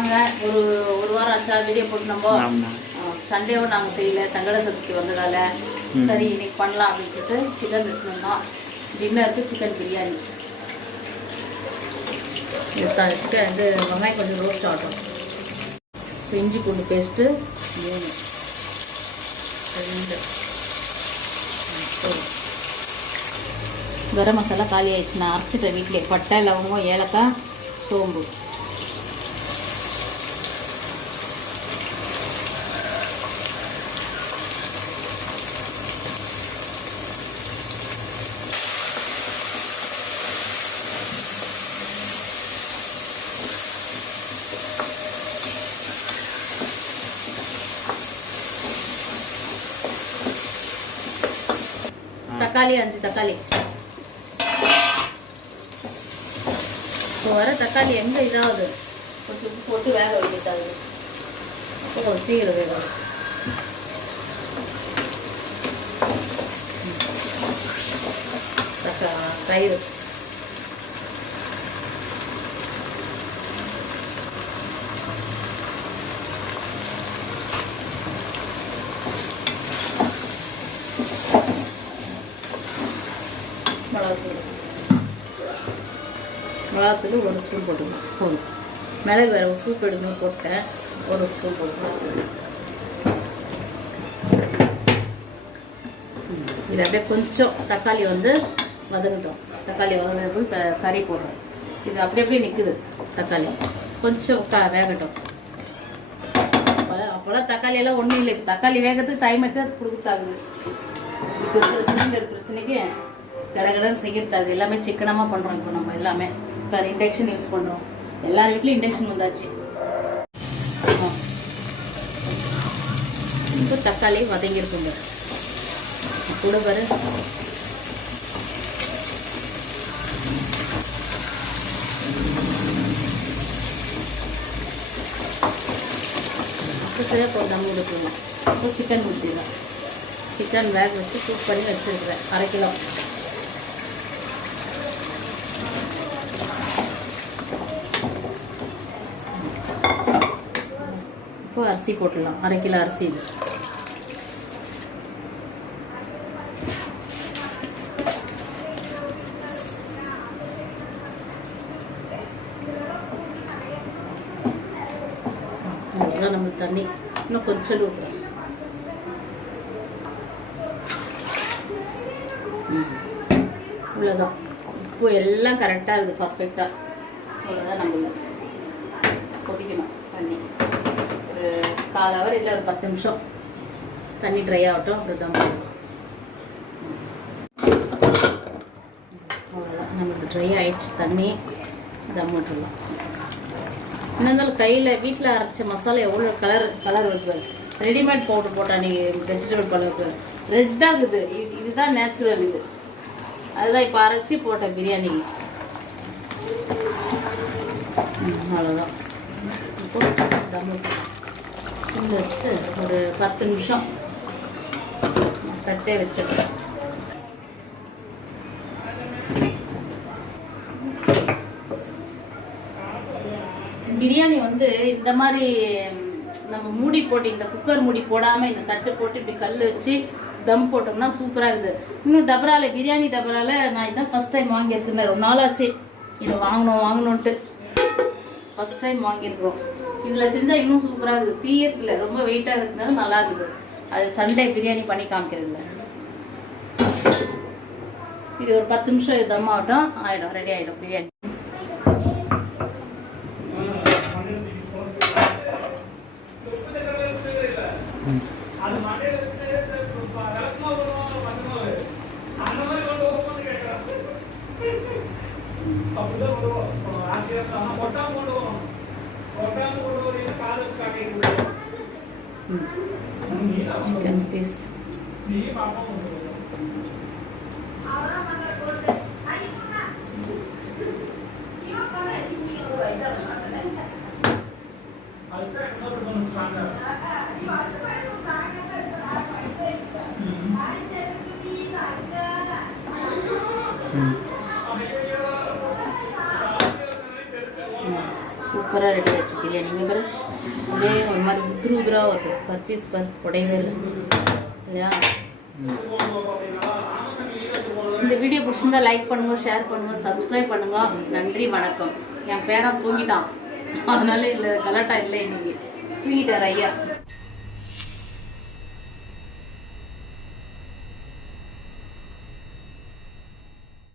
வாங்க. ஒரு ஒரு வாரம் ஆச்சா வீடியோ போட்டு நம்ம சண்டேவும் நாங்கள் செய்யலை, சங்கட சதுர்த்தி வந்ததால் சரி இன்னைக்கு பண்ணலாம் அப்படின்னு சொல்லிட்டு சிக்கன் எடுத்துருந்தோம். டின்னருக்கு சிக்கன் பிரியாணி. சிக்கன் வந்து வெங்காயம் கொஞ்சம் ரோஸ்ட் ஆகட்டும். இஞ்சி பூண்டு பேஸ்ட்டு 3 2 கரம் மசாலா காலி ஆயிடுச்சு. நான் அரைச்சிட்டேன் வீட்டிலே. பட்டை, லவங்கம், ஏலக்காய், சோம்பு. தக்காளி 5 தக்காளி. இப்போ வர தக்காளி எங்கே இதாகுது, கொஞ்சம் உப்பு போட்டு வேக வைக்கிறதாகுது. அப்போ சீக்கிரம் வேக. தயிர் மிளகாத்தூள் 1 ஸ்பூன் போட்டுக்கலாம் போதும். மிளகு வேறு சூப் எடுக்கணும் போட்டேன், 1 ஸ்பூன் போட்டுக்கலாம். இது அப்படியே கொஞ்சம் தக்காளி வந்து வதங்கட்டும். தக்காளி வதங்கினது கறி போடுறேன். இது அப்படியே நிற்குது. தக்காளி கொஞ்சம் வேகட்டும். அப்போல்லாம் தக்காளியெல்லாம் ஒன்றும் இல்லை. தக்காளி வேகிறதுக்கு டைம் எடுத்து அது கொடுக்குத்தாகுது. இப்போ இருக்கிற சிலிண்டர் பிரச்சனைக்கு கடகடன்னு செய்யறதாகுது. எல்லாமே சிக்கனமாக பண்ணுறோம். இப்போ நம்ம எல்லாமே இப்போ இண்டக்ஷன் யூஸ் பண்ணுறோம். எல்லார் வீட்லையும் இண்டக்ஷன் வந்தாச்சு. இப்போ தக்காளி வதங்கியிருக்குங்க கூட பாரு. இப்போ தம் கொடுக்கணும். இப்போ சிக்கன் ஊற்றிடுவேன். சிக்கன் வேக வச்சு குக் பண்ணி வச்சுருக்கிறேன் 1/2 கிலோ. இப்போ அரிசி போட்டுடலாம். 1/2 கிலோ அரிசி. இது அதுதான் நம்மளுக்கு தண்ணி இன்னும் கொஞ்சம் ஊற்றுறேன். இவ்வளோதான். உப்பு எல்லாம் கரெக்டாக இருக்குது, பர்ஃபெக்டாக. அவ்வளோதான். நம்மளுக்கு கொதிக்கணும் தண்ணி. ஒரு 1/4 ஹவர் இல்லை ஒரு 10 நிமிஷம் தண்ணி ட்ரை ஆகட்டும். அப்புறம் தான் அவ்வளோதான். நம்மளுக்கு ட்ரை ஆகிடுச்சு தண்ணி. தம் விட்டுடலாம். என்ன இருந்தாலும் கையில் வீட்டில் அரைச்ச மசாலா எவ்வளோ கலர் வருது. ரெடிமேட் பவுடர் போட்டால் நீங்கள் வெஜிடபிள் பழகுக்கு ரெட் ஆகுது. இதுதான் நேச்சுரல். இது அதுதான் இப்போ அரைச்சி போட்டேன் பிரியாணி. அவ்வளோதான். இப்போ தம் சிம்மில் வச்சுட்டு ஒரு 10 நிமிஷம் தட்டே வச்சிருக்கேன். பிரியாணி வந்து இந்த மாதிரி நம்ம மூடி போட்டு, இந்த குக்கர் மூடி போடாமல் இந்த தட்டு போட்டு இப்படி கல் வச்சு தம் போட்டோம்னா சூப்பராக இருக்குது. இன்னும் டபராவில் பிரியாணி டபராவில் நான் இதான் ஃபஸ்ட் டைம் வாங்கியிருக்கேன். ரொம்ப நாளாச்சு இதை வாங்கணுன்ட்டு ஃபஸ்ட் டைம் வாங்கியிருக்கிறோம். இதில் செஞ்சால் இன்னும் சூப்பராக இருக்குது. தீயத்தில் ரொம்ப வெயிட்டாக இருக்கிறதுனால நல்லா இருக்குது. அது சண்டே பிரியாணி பண்ணி காமிக்கிறதில்ல. இது ஒரு 10 நிமிஷம் தம் ஆகட்டும். ஆகிடும், ரெடி ஆகிடும் பிரியாணி. Chicken piece. சூப்பராக ரெடி ஆச்சு பிரியாணி. பாரு அப்படியே ஒரு மாதிரி உதிராக வருது. பர் பீஸ் உடையவே இல்லை இல்லையா? இந்த வீடியோ பிடிச்சிருந்தா லைக் பண்ணுங்க, ஷேர் பண்ணுங்க, சப்ஸ்கிரைப் பண்ணுங்க. நன்றி, வணக்கம். என் பேரன் தூங்கிட்டான், அதனால இல்லை கலாட்டா இல்லை, இன்னைக்கு தூங்கிட்டார் ஐயா.